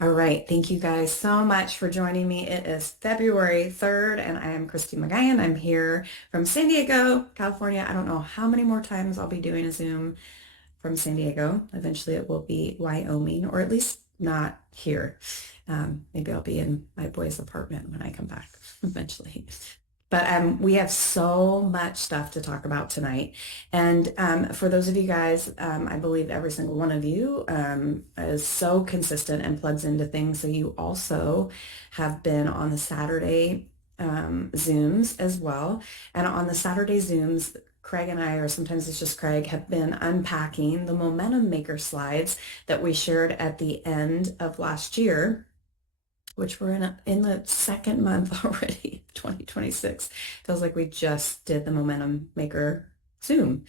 All right. Thank you guys so much for joining me. It is February 3rd, and I am Kristi McGihon. I'm here from San Diego, California. I don't know how many more times I'll be doing a Zoom from San Diego. Eventually, it will be Wyoming, or at least not here. Maybe I'll be in my boy's apartment when I come back eventually. But we have so much stuff to talk about tonight. And for those of you guys, I believe every single one of you is so consistent and plugs into things. So you also have been on the Saturday Zooms as well. And on the Saturday Zooms, Craig and I, or sometimes it's just Craig, have been unpacking the Momentum Maker slides that we shared at the end of last year, which we're in the second month already, 2026. Feels like we just did the Momentum Maker Zoom.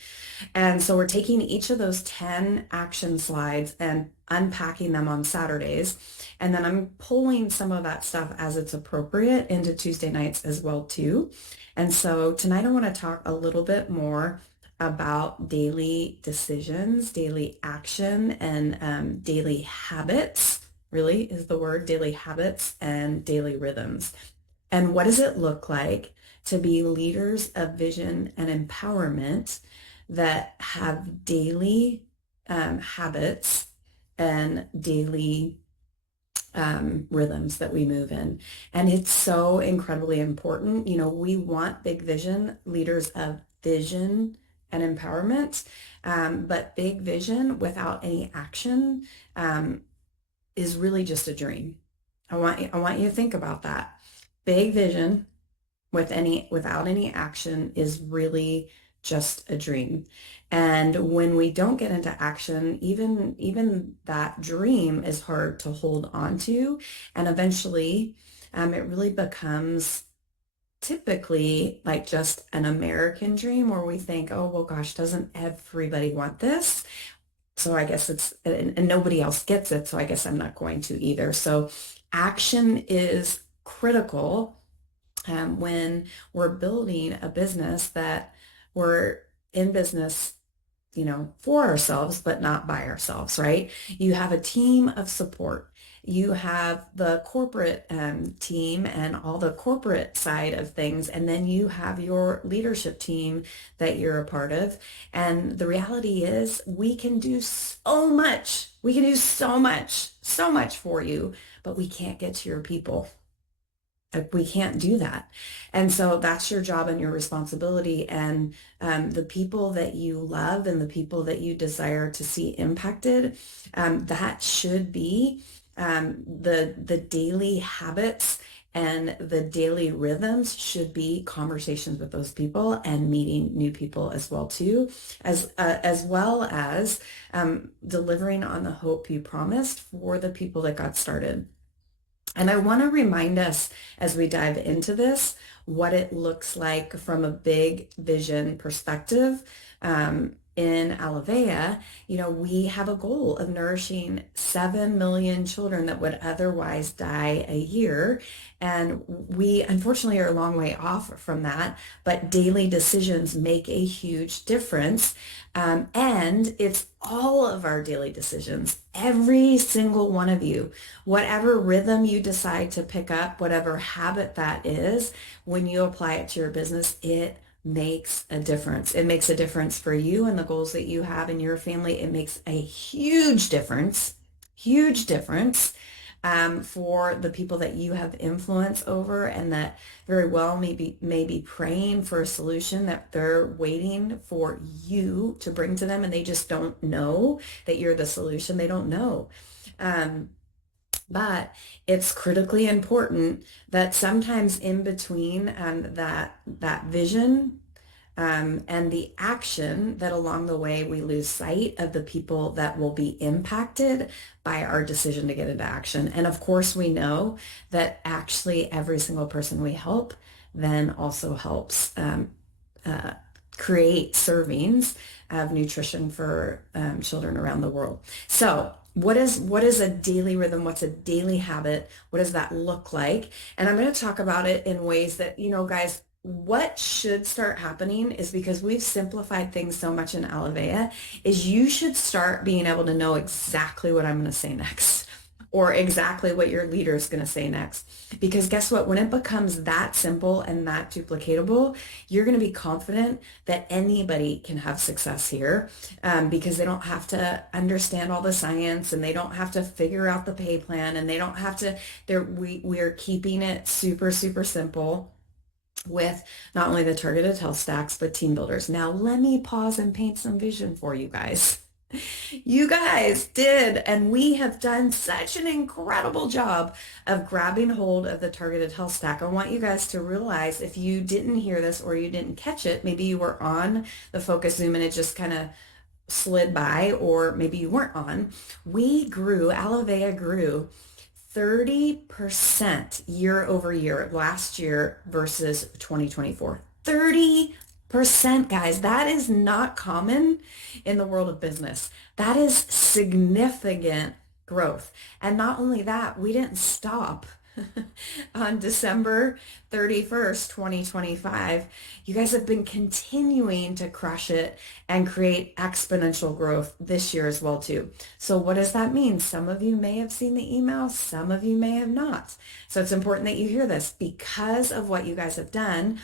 And so we're taking each of those 10 action slides and unpacking them on Saturdays. And then I'm pulling some of that stuff as it's appropriate into Tuesday nights as well too. And so tonight I want to talk a little bit more about daily decisions, daily action, and daily habits, really is the word, daily habits and daily rhythms. And what does it look like to be leaders of vision and empowerment that have daily habits and daily rhythms that we move in? And it's so incredibly important. You know, we want big vision, leaders of vision and empowerment, but big vision without any action is really just a dream. I want you to think about that. Big vision without any action is really just a dream. And when we don't get into action, even that dream is hard to hold on to. And eventually, it really becomes typically like just an American dream where we think, oh, well, gosh, doesn't everybody want this? So I guess and nobody else gets it. So I guess I'm not going to either. So action is critical when we're building a business that we're in business, for ourselves, but not by ourselves, right? You have a team of support. You have the corporate team and all the corporate side of things, and then you have your leadership team that you're a part of. And the reality is we can do so much. We can do so much for you, but we can't get to your people. We can't do that. And so that's your job and your responsibility. And the people that you love and the people that you desire to see impacted, that should be the daily habits and the daily rhythms should be conversations with those people and meeting new people as well too, as well as delivering on the hope you promised for the people that got started. And I want to remind us as we dive into this, what it looks like from a big vision perspective. In Alavea, we have a goal of nourishing 7 million children that would otherwise die a year. And we unfortunately are a long way off from that, but daily decisions make a huge difference. And it's all of our daily decisions, every single one of you, whatever rhythm you decide to pick up, whatever habit that is, when you apply it to your business, it makes a difference. It makes a difference for you and the goals that you have in your family. It makes a huge difference for the people that you have influence over and that very well may be praying for a solution that they're waiting for you to bring to them, and they just don't know that you're the solution. They don't know. But it's critically important that sometimes in between that vision and the action, that along the way we lose sight of the people that will be impacted by our decision to get into action. And of course, we know that actually every single person we help then also helps create servings of nutrition for children around the world. So what is a daily rhythm? What's a daily habit? What does that look like? And I'm going to talk about it in ways that, guys, what should start happening is, because we've simplified things so much in Alavea, is you should start being able to know exactly what I'm going to say next. or exactly what your leader is going to say next. Because guess what? When it becomes that simple and that duplicatable, you're going to be confident that anybody can have success here, because they don't have to understand all the science, and they don't have to figure out the pay plan, and they don't have to, we're keeping it super, super simple with not only the targeted health stacks, but team builders. Now, let me pause and paint some vision for you guys. You guys did, and we have done such an incredible job of grabbing hold of the targeted health stack. I want you guys to realize, if you didn't hear this or you didn't catch it, maybe you were on the focus Zoom and it just kind of slid by, or maybe you weren't on. Alavea grew 30% year over year last year versus 2024. 30%, guys. That is not common in the world of business. That is significant growth. And not only that, we didn't stop on December 31st, 2025. You guys have been continuing to crush it and create exponential growth this year as well too. So what does that mean? Some of you may have seen the email, some of you may have not. So it's important that you hear this. Because of what you guys have done,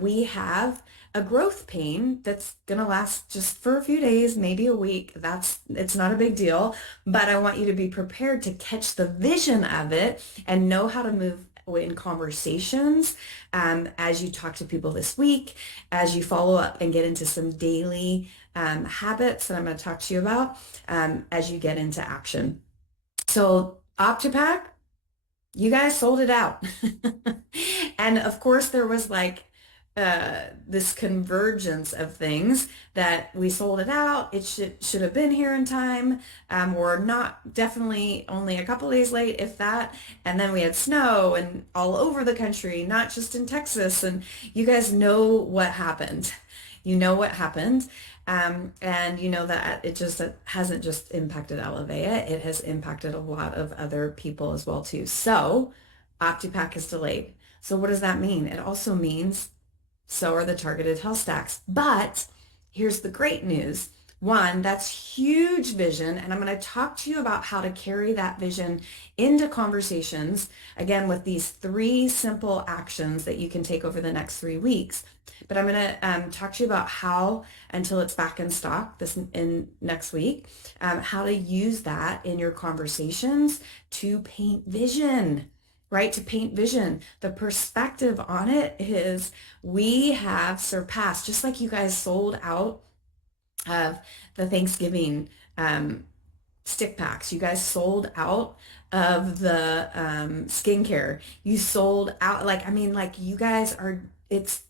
we have a growth pain that's going to last just for a few days, maybe a week. It's not a big deal, but I want you to be prepared to catch the vision of it and know how to move in conversations, as you talk to people this week, as you follow up and get into some daily habits that I'm going to talk to you about, as you get into action. So OptiPack, you guys sold it out. And of course there was like this convergence of things that we sold it out. It should have been here in time, or not, definitely only a couple days late, if that. And then we had snow and all over the country, not just in Texas. And you guys know what happened. You know what happened. And you know that it hasn't just impacted Alavea, it has impacted a lot of other people as well too. So OptiPack is delayed. So what does that mean? It also means so are the targeted health stacks. But here's the great news. One, that's huge vision. And I'm going to talk to you about how to carry that vision into conversations, again, with these 3 simple actions that you can take over the next 3 weeks. But I'm going to talk to you about how, until it's back in stock in next week, how to use that in your conversations to paint vision. Right? To paint vision. The perspective on it is we have surpassed, just like you guys sold out of the Thanksgiving stick packs. You guys sold out of the skincare. You sold out, like you guys are, it's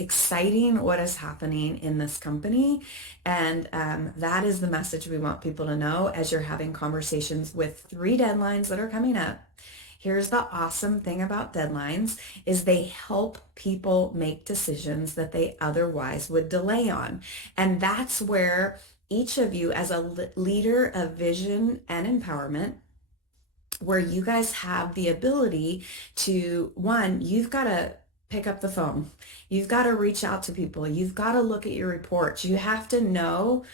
exciting what is happening in this company. And that is the message we want people to know as you're having conversations with 3 deadlines that are coming up. Here's the awesome thing about deadlines is they help people make decisions that they otherwise would delay on. And that's where each of you, as a leader of vision and empowerment, where you guys have the ability to, one, you've got to pick up the phone. You've got to reach out to people. You've got to look at your reports. You have to know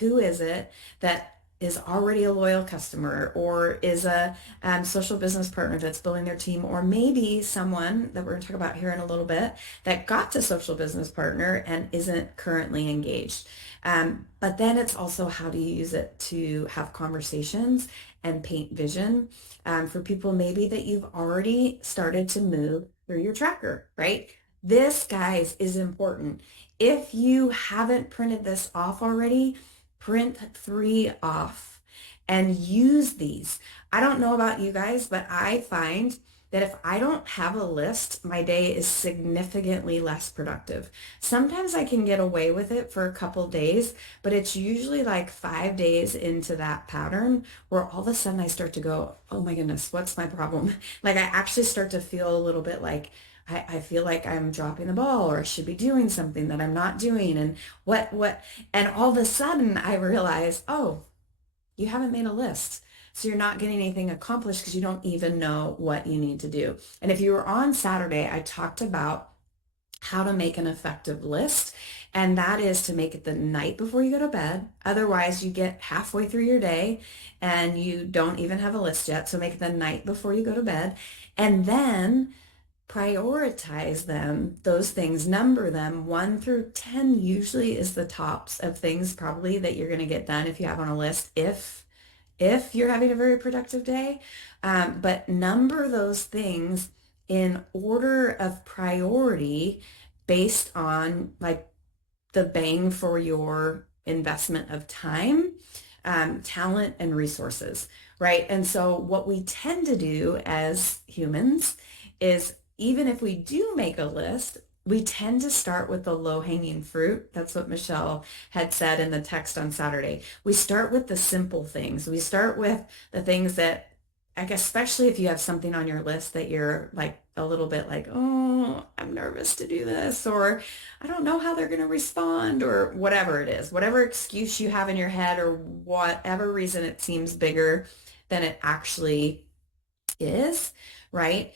who is it that is already a loyal customer, or is a social business partner that's building their team, or maybe someone that we're going to talk about here in a little bit that got to social business partner and isn't currently engaged. But then it's also how to use it to have conversations and paint vision for people maybe that you've already started to move through your tracker, right? This, guys, is important. If you haven't printed this off already, print 3 off and use these. I don't know about you guys, but I find that if I don't have a list, my day is significantly less productive. Sometimes I can get away with it for a couple days, but it's usually like 5 days into that pattern where all of a sudden I start to go, oh my goodness, what's my problem? Like I actually start to feel a little bit like I feel like I'm dropping the ball, or I should be doing something that I'm not doing. And and all of a sudden I realize, oh, you haven't made a list. So you're not getting anything accomplished because you don't even know what you need to do. And if you were on Saturday, I talked about how to make an effective list. And that is to make it the night before you go to bed. Otherwise, you get halfway through your day and you don't even have a list yet. So make it the night before you go to bed. And then prioritize them, those things, number them 1 through 10 usually is the tops of things probably that you're going to get done if you have on a list, if you're having a very productive day. But number those things in order of priority based on like the bang for your investment of time, talent, and resources, right? And so what we tend to do as humans is even if we do make a list, we tend to start with the low-hanging fruit. That's what Michelle had said in the text on Saturday. We start with the simple things. We start with the things that, I guess, especially if you have something on your list that you're like a little bit like, oh, I'm nervous to do this, or I don't know how they're going to respond, or whatever it is, whatever excuse you have in your head, or whatever reason it seems bigger than it actually is, right?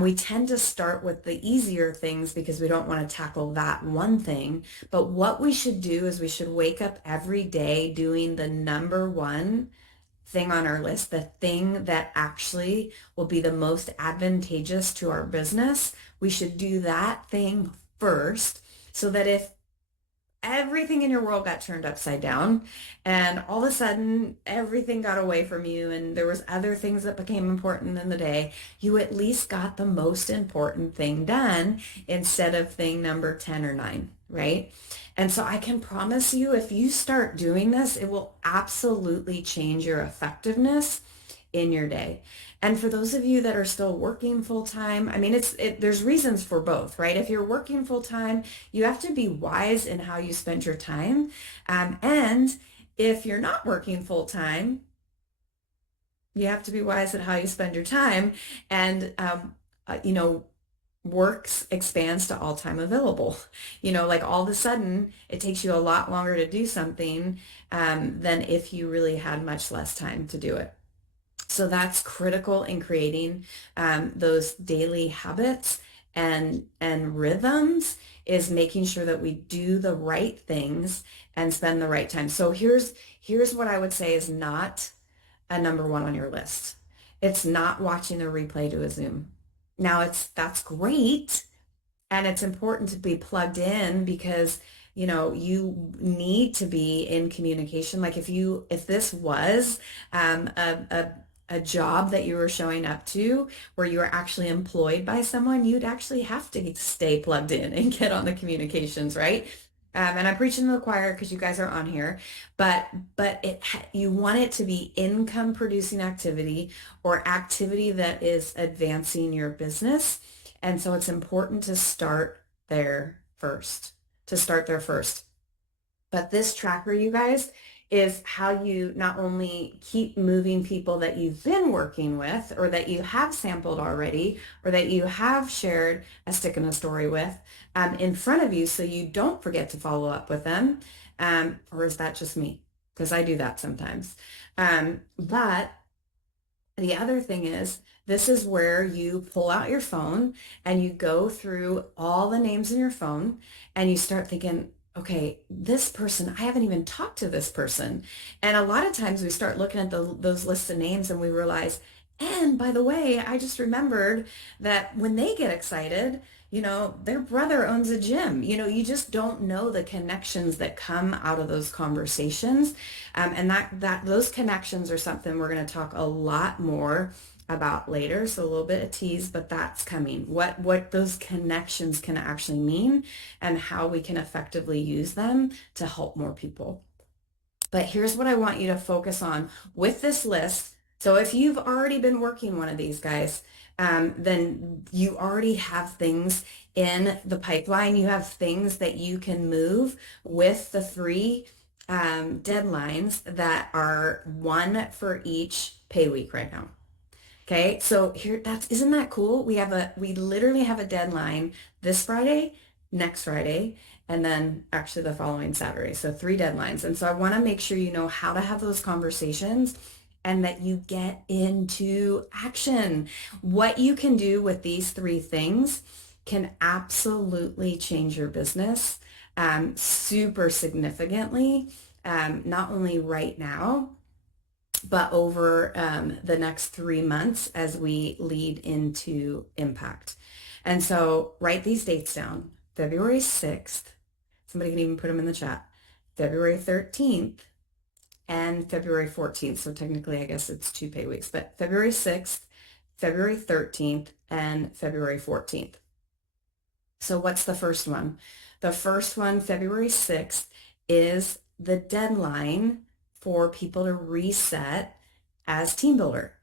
We tend to start with the easier things because we don't want to tackle that one thing. But what we should do is we should wake up every day doing the number one thing on our list, the thing that actually will be the most advantageous to our business. We should do that thing first so that if everything in your world got turned upside down and all of a sudden everything got away from you and there was other things that became important in the day, you at least got the most important thing done instead of thing number 10 or 9, right? And so I can promise you, if you start doing this, it will absolutely change your effectiveness in your day. And for those of you that are still working full time, I mean, there's reasons for both, right? If you're working full time, you have to be wise in how you spend your time. And if you're not working full time, you have to be wise at how you spend your time. And, you know, works expands to all time available. You know, like all of a sudden, it takes you a lot longer to do something than if you really had much less time to do it. So that's critical in creating those daily habits and rhythms, is making sure that we do the right things and spend the right time. So here's what I would say is not a number one on your list. It's not watching a replay to a Zoom. Now that's great, and it's important to be plugged in because you need to be in communication. Like if this was a job that you were showing up to where you were actually employed by someone, you'd actually have to stay plugged in and get on the communications, right? And I'm preaching to the choir because you guys are on here, but you want it to be income producing activity or activity that is advancing your business. And so it's important to start there first, But this tracker, you guys, is how you not only keep moving people that you've been working with or that you have sampled already or that you have shared a stick in a story with in front of you so you don't forget to follow up with them. Or is that just me? Because I do that sometimes. But the other thing is, this is where you pull out your phone and you go through all the names in your phone and you start thinking, okay, this person, I haven't even talked to this person. And a lot of times we start looking at those lists of names and we realize, and by the way, I just remembered that when they get excited, their brother owns a gym. You just don't know the connections that come out of those conversations. And that those connections are something we're going to talk a lot more about later. So a little bit of tease, but that's coming. What those connections can actually mean and how we can effectively use them to help more people. But here's what I want you to focus on with this list. So if you've already been working one of these guys, then you already have things in the pipeline. You have things that you can move with the 3 deadlines that are 1 for each pay week right now. Okay, so isn't that cool? We literally have a deadline this Friday, next Friday, and then actually the following Saturday. So 3 deadlines. And so I want to make sure you know how to have those conversations and that you get into action. What you can do with these 3 things can absolutely change your business super significantly, not only right now, but over the next 3 months as we lead into impact. And so write these dates down. February 6th, somebody can even put them in the chat, February 13th, and February 14th. So technically, I guess it's 2 pay weeks, but February 6th, February 13th, and February 14th. So what's the first one? The first one, February 6th, is the deadline for people to reset as team builder.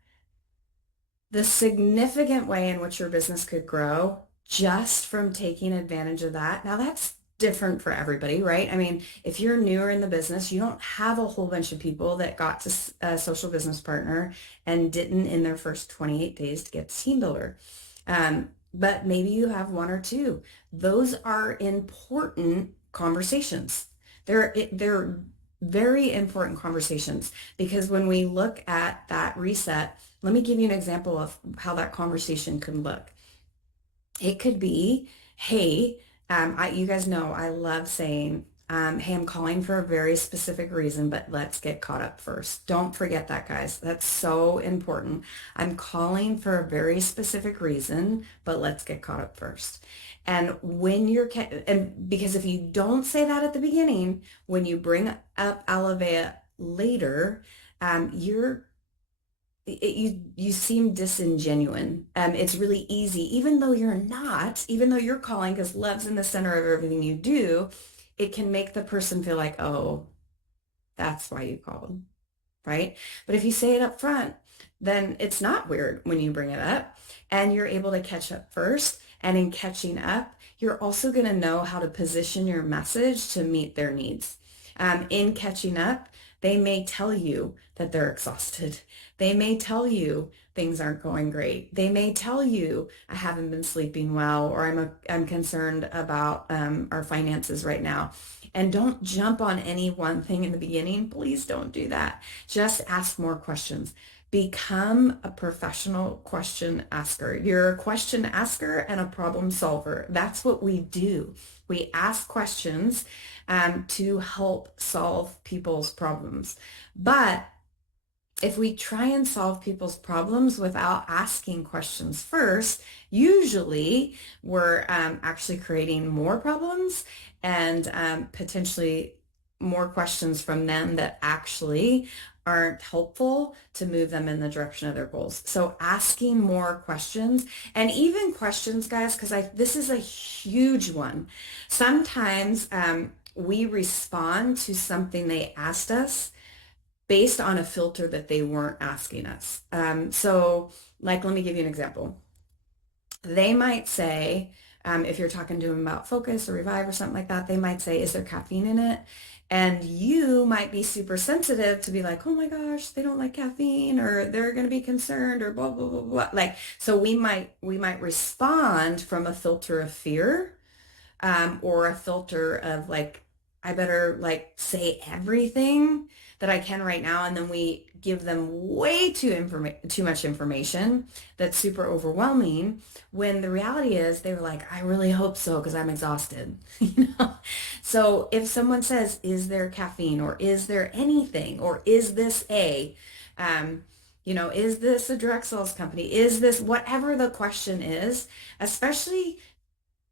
The significant way in which your business could grow just from taking advantage of that. Now that's different for everybody, right? I mean, if you're newer in the business, you don't have a whole bunch of people that got to a social business partner and didn't in their first 28 days to get to team builder. But maybe you have one or two. Those are important conversations. They're very important conversations because when we look at that reset, let me give you an example of how that conversation can look. It could be, hey, you guys know I love saying, hey, I'm calling for a very specific reason, but let's get caught up first. Don't forget that, guys. That's so important. I'm calling for a very specific reason, but let's get caught up first. And and because if you don't say that at the beginning, when you bring up Elevate later, you're you seem disingenuine. It's really easy, even though you're not, even though you're calling because love's in the center of everything you do, it can make the person feel like, oh, that's why you called, right? But if you say it up front, then it's not weird when you bring it up and you're able to catch up first. And in catching up, you're also going to know how to position your message to meet their needs. In catching up, they may tell you that they're exhausted. They may tell you things aren't going great. They may tell you I haven't been sleeping well, or I'm concerned about our finances right now. And don't jump on any one thing in the beginning. Please don't do that. Just ask more questions. Become a professional question asker. You're a question asker and a problem solver. That's what we do. We ask questions to help solve people's problems. But if we try and solve people's problems without asking questions first, usually we're actually creating more problems and potentially more questions from them that actually aren't helpful to move them in the direction of their goals. So asking more questions, and even questions, guys, because this is a huge one. Sometimes we respond to something they asked us based on a filter that they weren't asking us. So like, let me give you an example. They might say, if you're talking to them about focus or revive or something like that, they might say, is there caffeine in it? And you might be super sensitive to be like, oh my gosh, they don't like caffeine, or they're going to be concerned, or blah, blah, blah, blah. Like, so we might respond from a filter of fear, or a filter of like, I better like say everything that I can right now. And then we give them way too much information that's super overwhelming, when the reality is they were like, I really hope so because I'm exhausted. So if someone says, is there caffeine, or is there anything, or is this is this a direct sales company? Is this whatever the question is, especially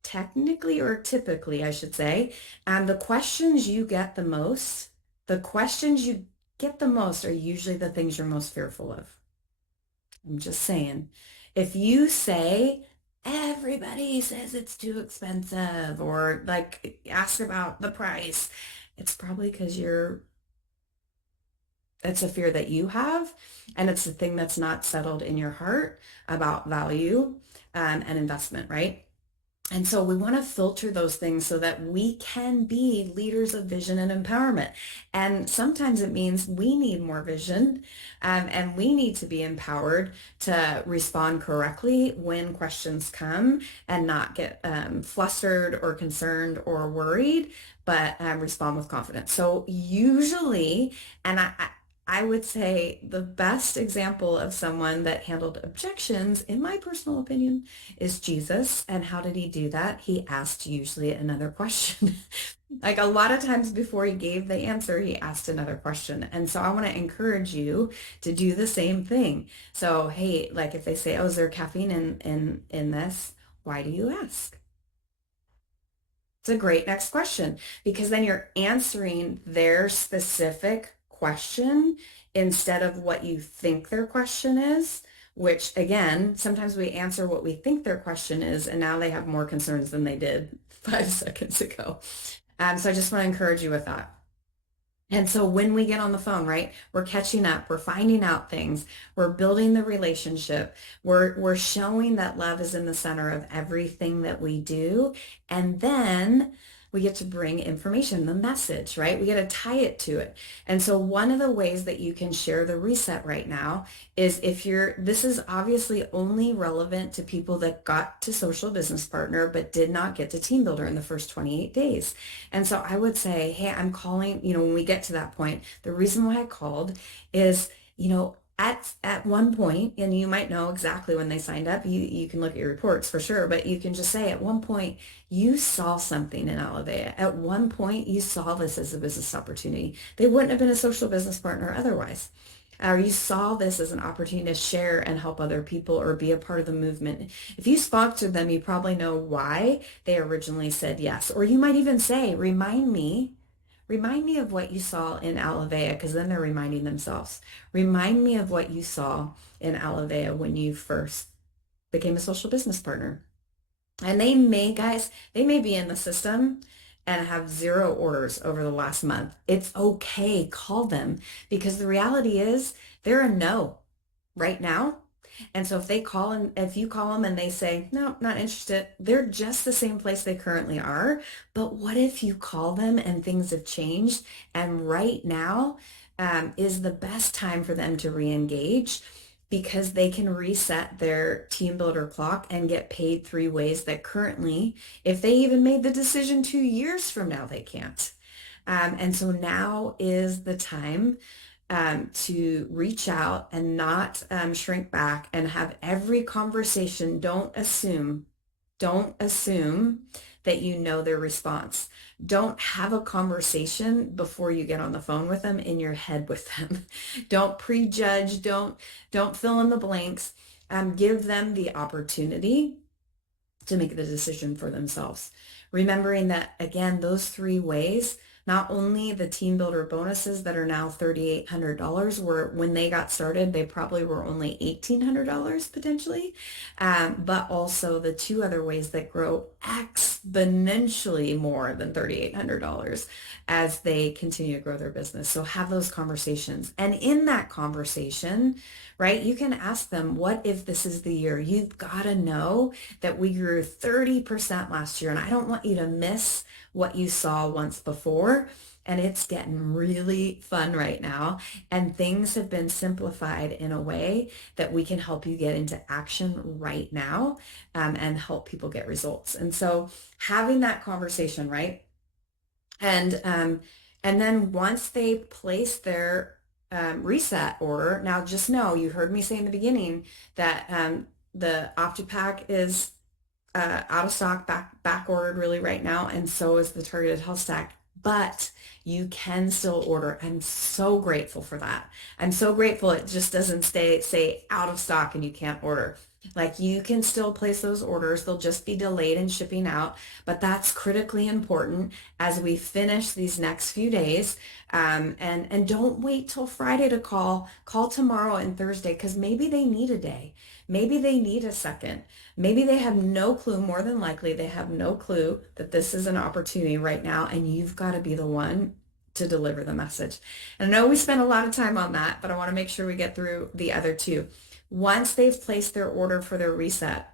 technically, or typically, I should say, the questions you get the most, are usually the things you're most fearful of. I'm just saying. If you say, everybody says it's too expensive, or like ask about the price, it's probably because it's a fear that you have, and it's the thing that's not settled in your heart about value and investment, right? And so we want to filter those things so that we can be leaders of vision and empowerment. And sometimes it means we need more vision, and we need to be empowered to respond correctly when questions come, and not get flustered or concerned or worried, but respond with confidence. So usually, and I would say the best example of someone that handled objections, in my personal opinion, is Jesus. And how did he do that? He asked usually another question. Like a lot of times before he gave the answer, he asked another question. And so I want to encourage you to do the same thing. So, hey, like if they say, "Oh, is there caffeine in this?" Why do you ask? It's a great next question because then you're answering their specific question instead of what you think their question is, which again, sometimes we answer what we think their question is, and now they have more concerns than they did 5 seconds ago. So I just want to encourage you with that. And so when we get on the phone, right, we're catching up, we're finding out things, we're building the relationship, we're showing that love is in the center of everything that we do. And then we get to bring information, the message, right? We get to tie it to it. And so one of the ways that you can share the reset right now is if this is obviously only relevant to people that got to social business partner, but did not get to team builder in the first 28 days. And so I would say, hey, I'm calling, when we get to that point, the reason why I called is, at one point, and you might know exactly when they signed up, you can look at your reports for sure, but you can just say at one point you saw something in Alavea. At one point you saw this as a business opportunity. They wouldn't have been a social business partner otherwise. Or you saw this as an opportunity to share and help other people or be a part of the movement. If you sponsored them, you probably know why they originally said yes. Or you might even say, remind me of what you saw in Alavea, because then they're reminding themselves. Remind me of what you saw in Alavea when you first became a social business partner. And guys, they may be in the system and have 0 orders over the last month. It's okay. Call them because the reality is they're a no right now. And so if you call them and they say, no, not interested, they're just the same place they currently are. But what if you call them and things have changed? And right now is the best time for them to re-engage because they can reset their team builder clock and get paid 3 ways that currently, if they even made the decision 2 years from now, they can't. And so now is the time to reach out and not shrink back and have every conversation. Don't assume that you know their response. Don't have a conversation before you get on the phone with them in your head with them. Don't prejudge. Don't fill in the blanks. Give them the opportunity to make the decision for themselves. Remembering that, again, those 3 ways, not only the team builder bonuses that are now $3,800 were when they got started, they probably were only $1,800 potentially, but also the 2 other ways that grow exponentially more than $3,800 as they continue to grow their business. So have those conversations. And in that conversation, right, you can ask them, what if this is the year? You've got to know that we grew 30% last year, and I don't want you to miss what you saw once before. And it's getting really fun right now. And things have been simplified in a way that we can help you get into action right now and help people get results. And so having that conversation, right? And then once they place their reset order, now just know, you heard me say in the beginning that the OptiPack is out of stock, back ordered really right now, and so is the Targeted Health Stack. But you can still order. I'm so grateful for that. I'm so grateful it just doesn't say out of stock and you can't order. Like, you can still place those orders. They'll just be delayed in shipping out, but that's critically important as we finish these next few days. And don't wait till Friday to call. Call tomorrow and Thursday, because maybe they need a day. Maybe they need a second. Maybe they have no clue. More than likely, they have no clue that this is an opportunity right now, and you've got to be the one to deliver the message. And I know we spent a lot of time on that, but I want to make sure we get through the other 2. Once they've placed their order for their reset,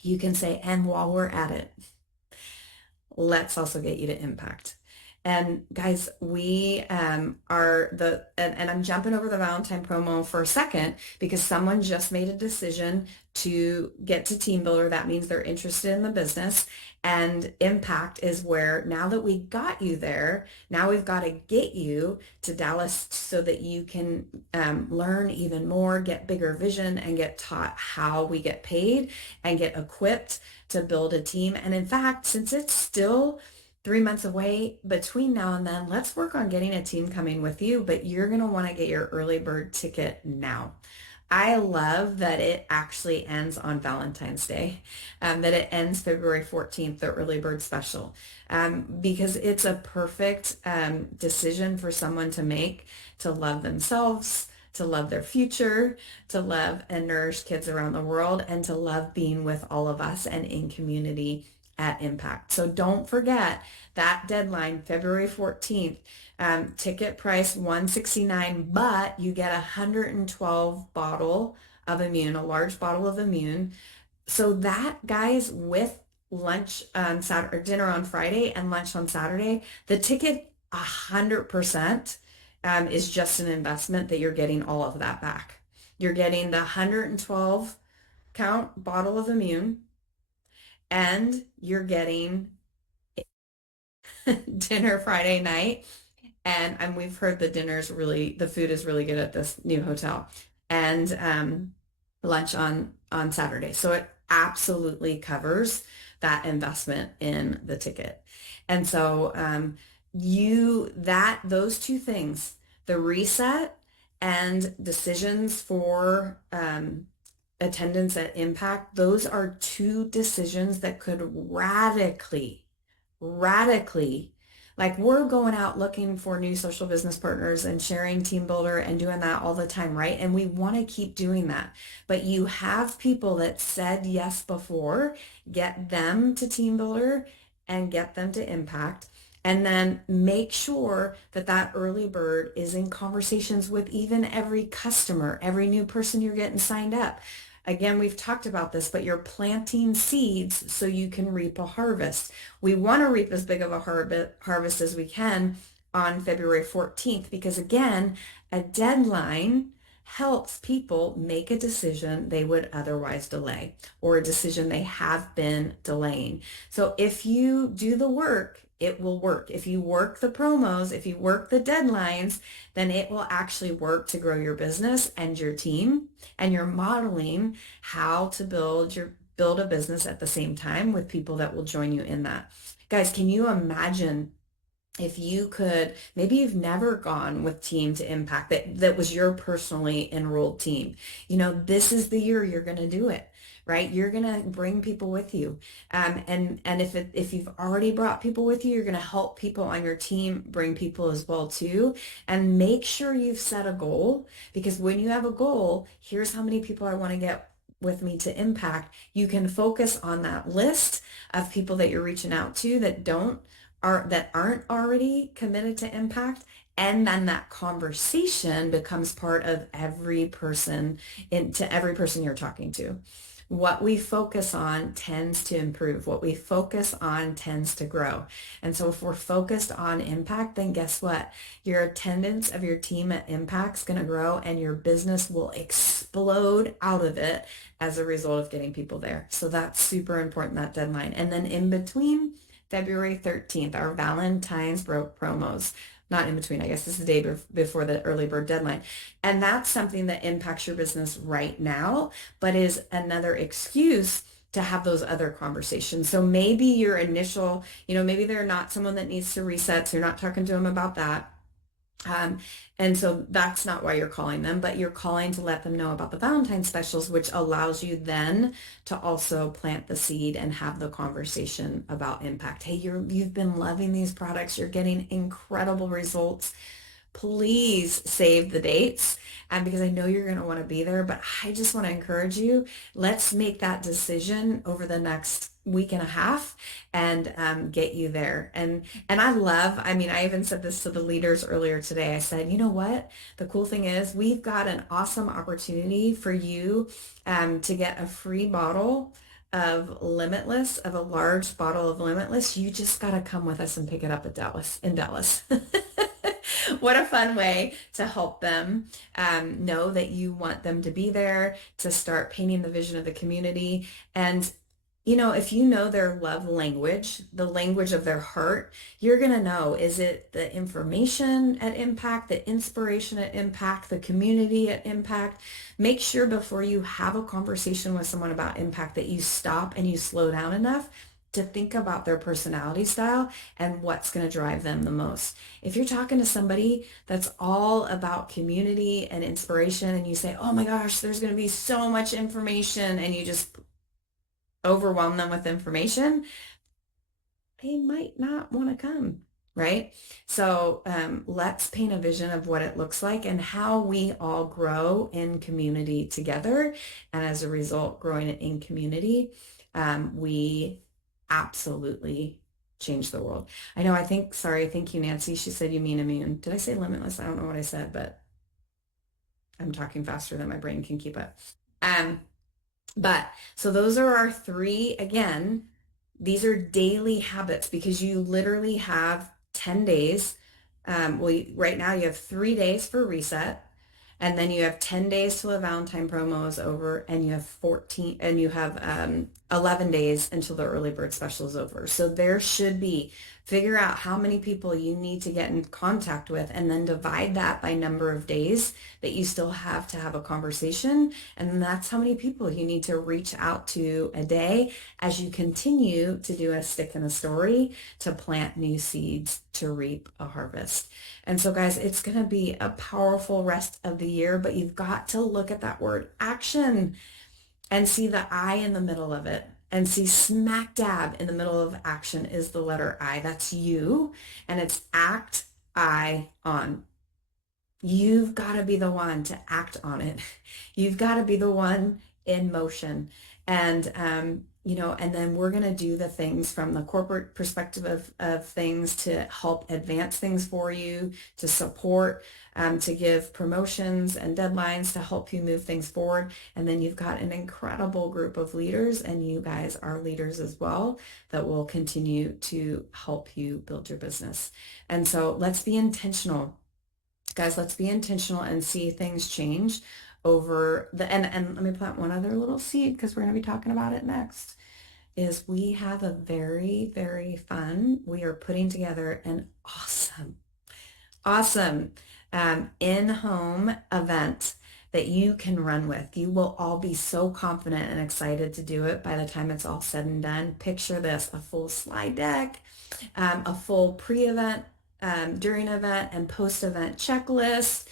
you can say, and while we're at it, let's also get you to impact. And guys, we are and I'm jumping over the Valentine promo for a second because someone just made a decision to get to Team Builder. That means they're interested in the business. And Impact is where, now that we got you there, now we've got to get you to Dallas so that you can learn even more, get bigger vision, and get taught how we get paid and get equipped to build a team. And in fact, since it's still 3 months away between now and then, let's work on getting a team coming with you, but you're going to want to get your early bird ticket now. I love that it actually ends on Valentine's Day, that it ends February 14th, the early bird special, because it's a perfect decision for someone to make, to love themselves, to love their future, to love and nourish kids around the world, and to love being with all of us and in community at Impact. So don't forget that deadline, February 14th. Ticket price $169, but you get 112 bottle of Immune, a large bottle of Immune. So that, guys, with lunch on Saturday, or dinner on Friday and lunch on Saturday, the ticket 100% is just an investment that you're getting all of that back. You're getting the 112 count bottle of Immune, and you're getting dinner Friday night. And we've heard the food is really good at this new hotel, and lunch on Saturday. So it absolutely covers that investment in the ticket. And so those two things, the reset and decisions for attendance at Impact, those are two decisions that could radically, like, we're going out looking for new social business partners and sharing Team Builder and doing that all the time, right? And we want to keep doing that. But you have people that said yes before, get them to Team Builder and get them to Impact. And then make sure that that early bird is in conversations with even every customer, every new person you're getting signed up. Again, we've talked about this, but you're planting seeds so you can reap a harvest. We want to reap as big of a harvest as we can on February 14th, because again, a deadline helps people make a decision they would otherwise delay, or a decision they have been delaying. So if you do the work, it will work. If you work the promos, if you work the deadlines, then it will actually work to grow your business and your team, and you're modeling how to build a business at the same time with people that will join you in that. Guys, can you imagine if you could, maybe you've never gone with Team to Impact, that was your personally enrolled team. This is the year you're going to do it, right? You're going to bring people with you. And if you've already brought people with you, you're going to help people on your team bring people as well too. And make sure you've set a goal, because when you have a goal, here's how many people I want to get with me to Impact. You can focus on that list of people that you're reaching out to that aren't already committed to Impact. And then that conversation becomes part of every person you're talking to. What we focus on tends to improve. What we focus on tends to grow. And so if we're focused on Impact, then guess what? Your attendance of your team at Impact is going to grow, and your business will explode out of it as a result of getting people there. So that's super important, that deadline. And then in between, February 13th, our Valentine's promos. Not in between, I guess this is the day before the early bird deadline. And that's something that impacts your business right now, but is another excuse to have those other conversations. So maybe your initial, maybe they're not someone that needs to reset, so you're not talking to them about that. And so that's not why you're calling them, but you're calling to let them know about the Valentine's specials, which allows you then to also plant the seed and have the conversation about Impact. Hey, you've been loving these products. You're getting incredible results. Please save the dates, because I know you're going to want to be there, but I just want to encourage you. Let's make that decision over the next week and a half and get you there. And I even said this to the leaders earlier today. I said, you know what? The cool thing is we've got an awesome opportunity for you to get a free bottle of a large bottle of Limitless, you just got to come with us and pick it up at Dallas. What a fun way to help them know that you want them to be there, to start painting the vision of the community. And if you know their love language, the language of their heart, you're going to know, is it the information at impact, the inspiration at impact, the community at impact? Make sure before you have a conversation with someone about impact that you stop and you slow down enough to think about their personality style and what's going to drive them the most. If you're talking to somebody that's all about community and inspiration and you say, oh my gosh, there's going to be so much information, and you just overwhelm them with information, they might not want to come, right? So let's paint a vision of what it looks like and how we all grow in community together. And as a result, growing in community, we absolutely change the world. Thank you, Nancy. She said you mean immune. Did I say limitless? I don't know what I said, but I'm talking faster than my brain can keep up. But so those are our three. Again, these are daily habits because you literally have 10 days. Right now you have 3 days for reset, and then you have 10 days till the Valentine promo is over, and you have 11 days until the early bird special is over. So figure out how many people you need to get in contact with, and then divide that by number of days that you still have to have a conversation. And that's how many people you need to reach out to a day as you continue to do a stick in a story to plant new seeds to reap a harvest. And so guys, it's going to be a powerful rest of the year, but you've got to look at that word action and see the I in the middle of it. And see, smack dab in the middle of action is the letter I. That's you. And it's act I on. You've got to be the one to act on it. You've got to be the one in motion. And, and then we're going to do the things from the corporate perspective of things to help advance things for you, to support, to give promotions and deadlines to help you move things forward. And then you've got an incredible group of leaders, and you guys are leaders as well, that will continue to help you build your business. And so let's be intentional. Guys, let's be intentional and see things change and let me plant one other little seed, because we're going to be talking about it next, is we have a very, very we are putting together an awesome in-home event that you can run with. You will all be so confident and excited to do it by the time it's all said and done. Picture this: a full slide deck, a full pre-event, during event and post-event checklist,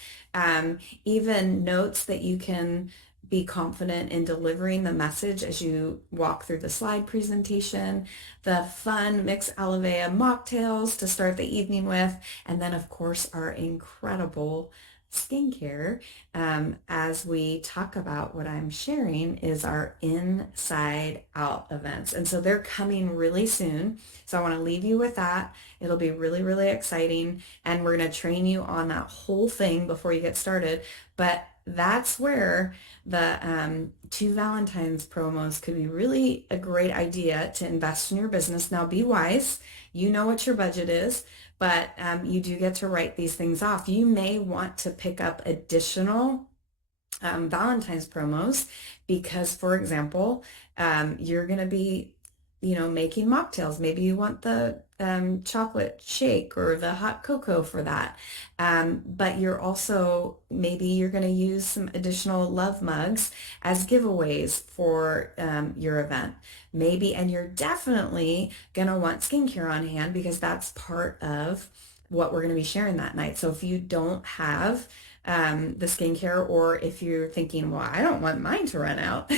even notes that you can be confident in delivering the message as you walk through the slide presentation, the fun Mix Alevea mocktails to start the evening with, and then of course our incredible skincare. As we talk about, what I'm sharing is our inside out events. And so they're coming really soon. So I want to leave you with that. It'll be really, really exciting. And we're going to train you on that whole thing before you get started. But that's where the 2 Valentine's promos could be really a great idea to invest in your business. Now, be wise. You know what your budget is, but you do get to write these things off. You may want to pick up additional Valentine's promos because, for example, you're going to be, making mocktails. Maybe you want the chocolate shake or the hot cocoa for that. But maybe you're going to use some additional love mugs as giveaways for your event. And you're definitely going to want skincare on hand because that's part of what we're going to be sharing that night. So if you don't have the skincare, or if you're thinking, well, I don't want mine to run out,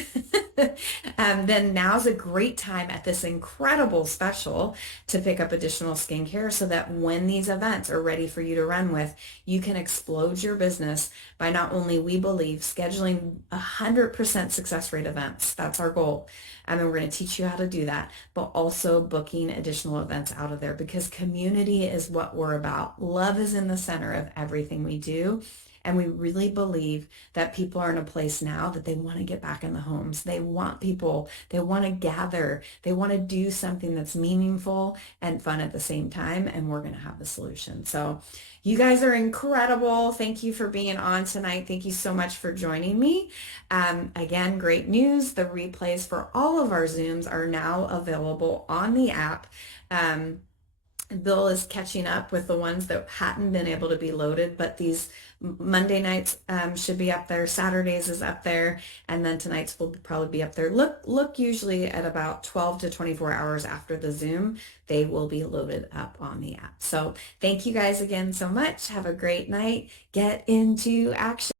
then now's a great time at this incredible special to pick up additional skincare so that when these events are ready for you to run with, you can explode your business by not only, we believe, scheduling 100% success rate events. That's our goal. And we're going to teach you how to do that, but also booking additional events out of there, because community is what we're about. Love is in the center of everything we do. And we really believe that people are in a place now that they want to get back in the homes. They want people, they want to gather, they want to do something that's meaningful and fun at the same time. And we're going to have the solution. So you guys are incredible. Thank you for being on tonight. Thank you so much for joining me. Again, great news. The replays for all of our Zooms are now available on the app. Bill is catching up with the ones that hadn't been able to be loaded, but these Monday nights should be up there. Saturdays is up there, and then tonight's will probably be up there. Look usually at about 12 to 24 hours after the Zoom, they will be loaded up on the app. So thank you guys again so much. Have a great night. Get into action.